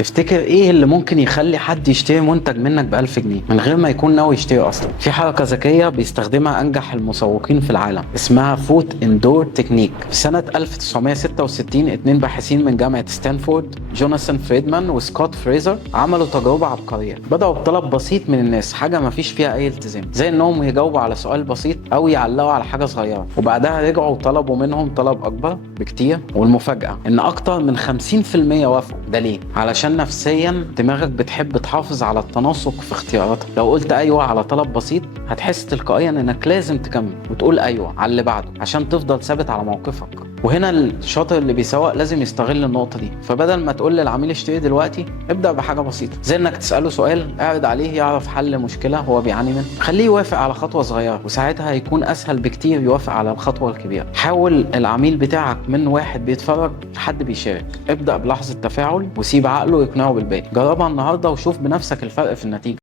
تفتكر ايه اللي ممكن يخلي حد يشتري منتج منك ب1000 جنيه من غير ما يكون ناوي يشتري اصلا؟ في حركه ذكيه بيستخدمها انجح المسوقين في العالم اسمها فوت اندور تكنيك. في سنه 1966 اتنين باحثين من جامعه ستانفورد، جوناثان فريدمان وسكوت فريزر، عملوا تجربه عبقريه. بداوا بطلب بسيط من الناس، حاجه ما فيش فيها اي التزام، زي انهم يجاوبوا على سؤال بسيط او يعلقوا على حاجه صغيره. وبعدها رجعوا وطلبوا منهم طلب اكبر بكتير، والمفاجاه ان اكتر من 50% وافقوا. ده ليه؟ علشان نفسيا دماغك بتحب تحافظ على التناسق في اختياراتها. لو قلت ايوه على طلب بسيط هتحس تلقائيا انك لازم تكمل وتقول ايوه على اللي بعده عشان تفضل ثابت على موقفك. وهنا الشاطر اللي بيسوق لازم يستغل النقطه دي، فبدل ما تقول للعميل اشتري دلوقتي، ابدا بحاجه بسيطه، زي انك تساله سؤال اعرض عليه يعرف حل مشكله هو بيعاني منها. خليه يوافق على خطوه صغيره، وساعتها هيكون اسهل بكتير يوافق على الخطوه الكبيره. حاول العميل بتاعك من واحد بيتفرج لحد بيشارك. ابدا بلحظه تفاعل وسيب عقله يقنعه بالباقي. جربها النهارده وشوف بنفسك الفرق في النتيجه.